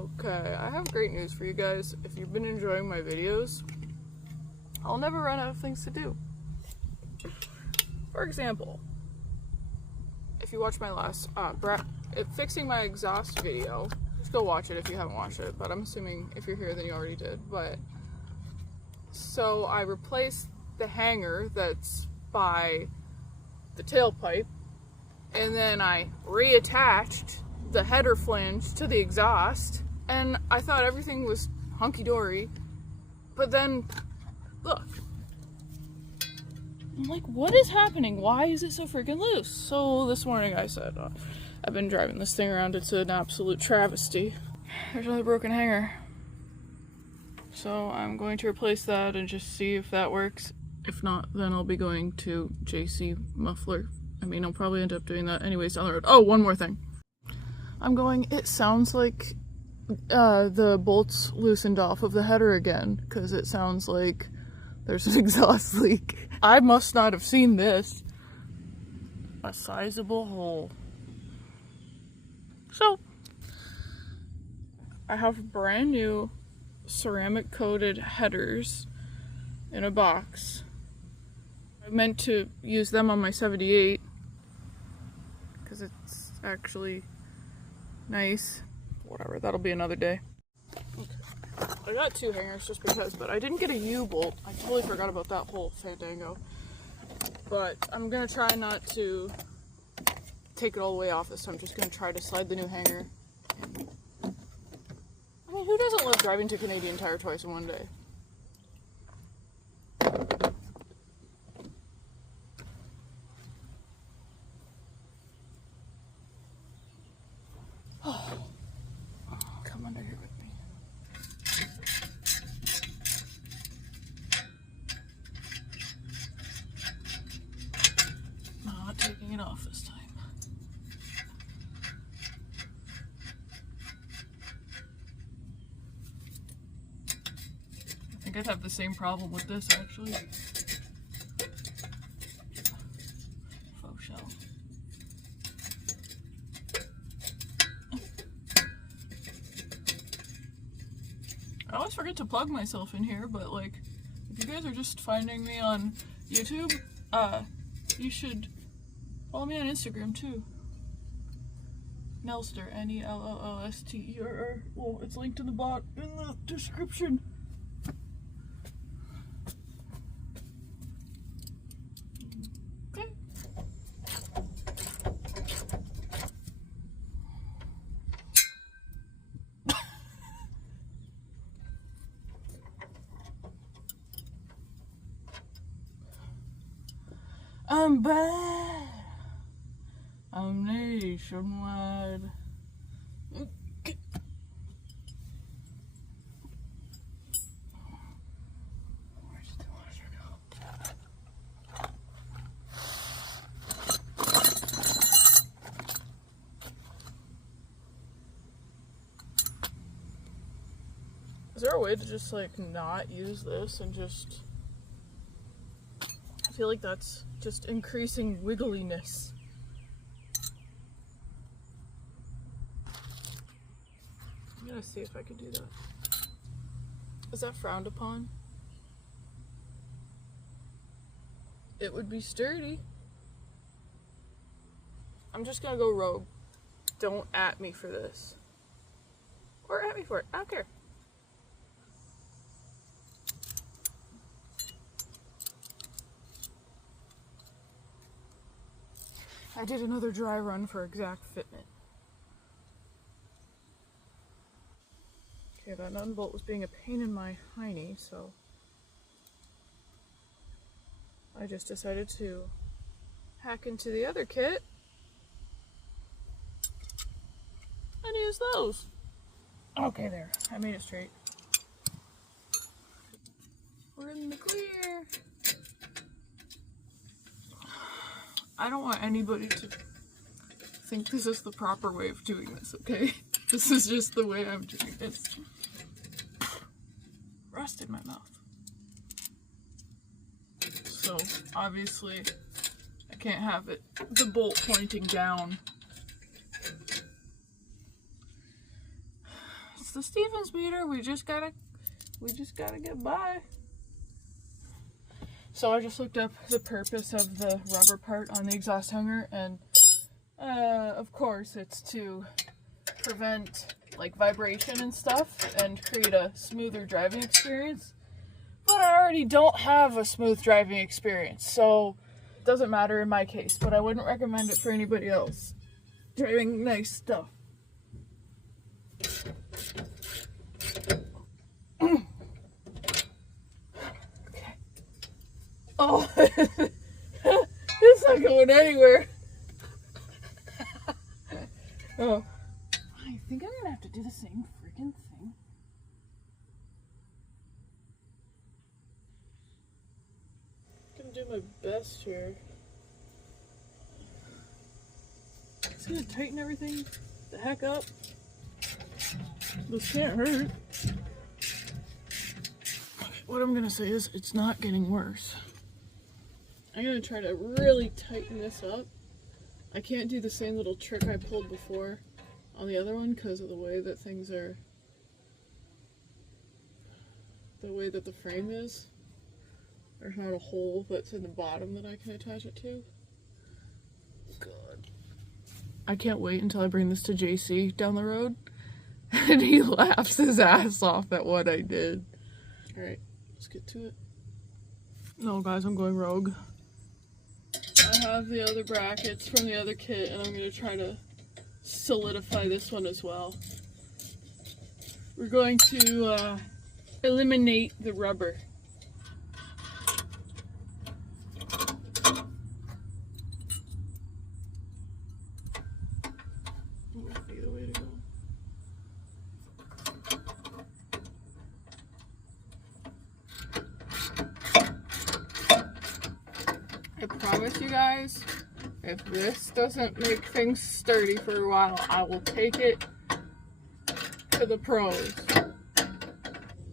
Okay, I have great news for you guys. If you've been enjoying my videos, I'll never run out of things to do. For example, if you watch my last fixing my exhaust video, just go watch it if you haven't watched it, but I'm assuming if you're here then you already did. But so I replaced the hanger that's by the tailpipe, and then I reattached the header flange to the exhaust, and I thought everything was hunky-dory, but then, look. I'm like, what is happening? Why is it so freaking loose? So this morning I said, I've been driving this thing around, it's an absolute travesty. There's another broken hanger. So I'm going to replace that and just see if that works. If not, then I'll be going to JC Muffler. I mean, I'll probably end up doing that anyways down the road. Oh, one more thing. It sounds like the bolts loosened off of the header again, because it sounds like there's an exhaust leak. I must not have seen this. A sizable hole. So, I have brand new ceramic coated headers in a box. I meant to use them on my 78 because it's actually nice. Whatever, that'll be another day. Okay. I got two hangers just because, but I didn't get a U-bolt. I totally forgot about that whole fandango. But I'm gonna try not to take it all the way off this time. I'm just gonna try to slide the new hanger. I mean, who doesn't love driving to Canadian Tire twice in one day? Come under here with me. Not taking it off this time. I think I'd have the same problem with this actually. Faux shell. I always forget to plug myself in here, but like, if you guys are just finding me on YouTube, you should follow me on Instagram too. Nelster, N-E-L-L-O-S-T-E-R-R. Well, it's linked in the description. Okay. I'm bad. I'm nationwide. Okay. Where's the washer go? Is there a way to just like not use this and just... I feel like that's just increasing wiggliness. I'm gonna see if I can do that. Is that frowned upon? It would be sturdy. I'm just gonna go rogue. Don't at me for this. Or at me for it. I don't care. I did another dry run for exact fitment. Okay, that nut bolt was being a pain in my hiney, so I just decided to hack into the other kit and use those. Okay, there. I made it straight. We're in the clear. I don't want anybody to think this is the proper way of doing this, okay? This is just the way I'm doing this. Rust in my mouth. So, obviously, I can't have the bolt pointing down. It's the Stevens meter. We just gotta get by. So I just looked up the purpose of the rubber part on the exhaust hanger, and of course it's to prevent like vibration and stuff and create a smoother driving experience. But I already don't have a smooth driving experience, so it doesn't matter in my case, but I wouldn't recommend it for anybody else driving nice stuff. Okay. Oh, it's not going anywhere. Oh, I think I'm gonna have to do the same freaking thing. I'm gonna do my best here. It's gonna tighten everything the heck up. This can't hurt. What I'm gonna say is it's not getting worse. I'm gonna try to really tighten this up. I can't do the same little trick I pulled before on the other one because of the way that things are, the way that the frame is. There's not a hole that's in the bottom that I can attach it to. God. I can't wait until I bring this to JC down the road and he laughs his ass off at what I did. Alright, let's get to it. No guys, I'm going rogue. I have the other brackets from the other kit and I'm going to try to solidify this one as well. We're going to eliminate the rubber. I promise you guys, if this doesn't make things sturdy for a while, I will take it to the pros.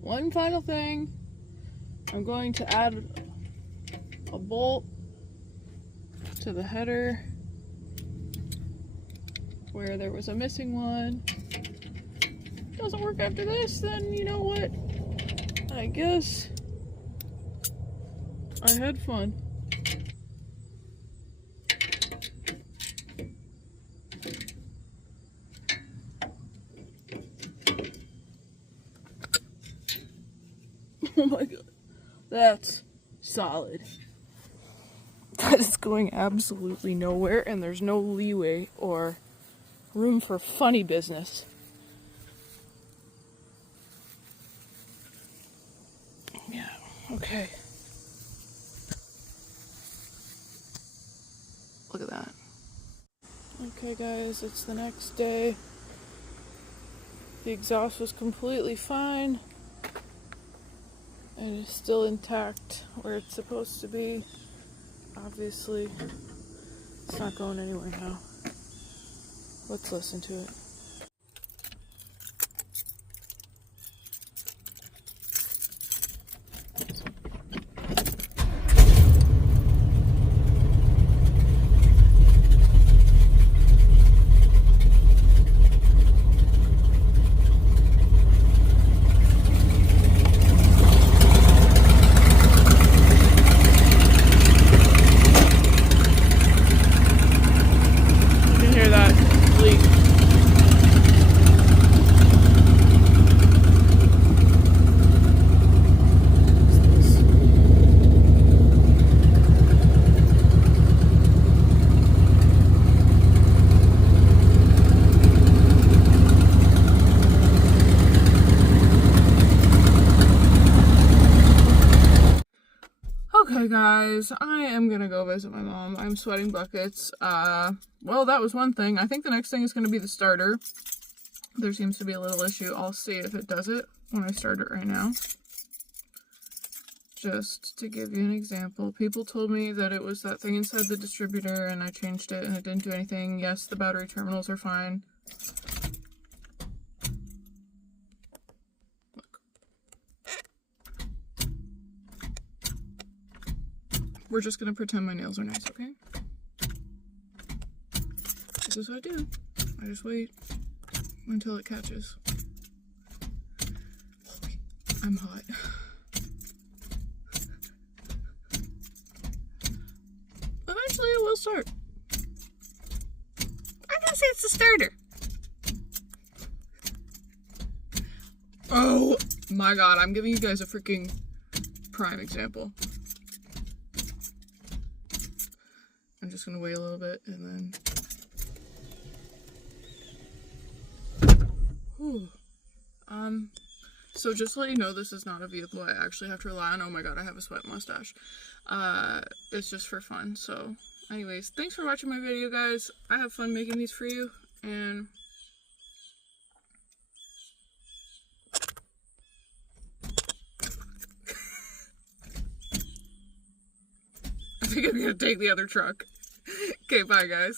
One final thing, I'm going to add a bolt to the header where there was a missing one. Doesn't work after this, then you know what? I guess I had fun. Oh my god, that's solid. That is going absolutely nowhere, and there's no leeway or room for funny business. Yeah, okay. Look at that. Okay guys, it's the next day. The exhaust was completely fine. And it's still intact where it's supposed to be. Obviously, it's not going anywhere now. Let's listen to it. Okay guys, I am gonna go visit my mom. I'm sweating buckets. Well, that was one thing. I think the next thing is gonna be the starter. There seems to be a little issue. I'll see if it does it when I start it right now. Just to give you an example, people told me that it was that thing inside the distributor and I changed it and it didn't do anything. Yes, the battery terminals are fine. We're just gonna pretend my nails are nice, okay? This is what I do. I just wait until it catches. I'm hot. Eventually it will start. I gotta say it's the starter. Oh my god, I'm giving you guys a freaking prime example. I'm just gonna wait a little bit and then... Whew. So just to let you know, this is not a vehicle I actually have to rely on. Oh my god, I have a sweat mustache. It's just for fun. So anyways, thanks for watching my video, guys. I have fun making these for you, and I think I'm gonna take the other truck. Okay, bye guys.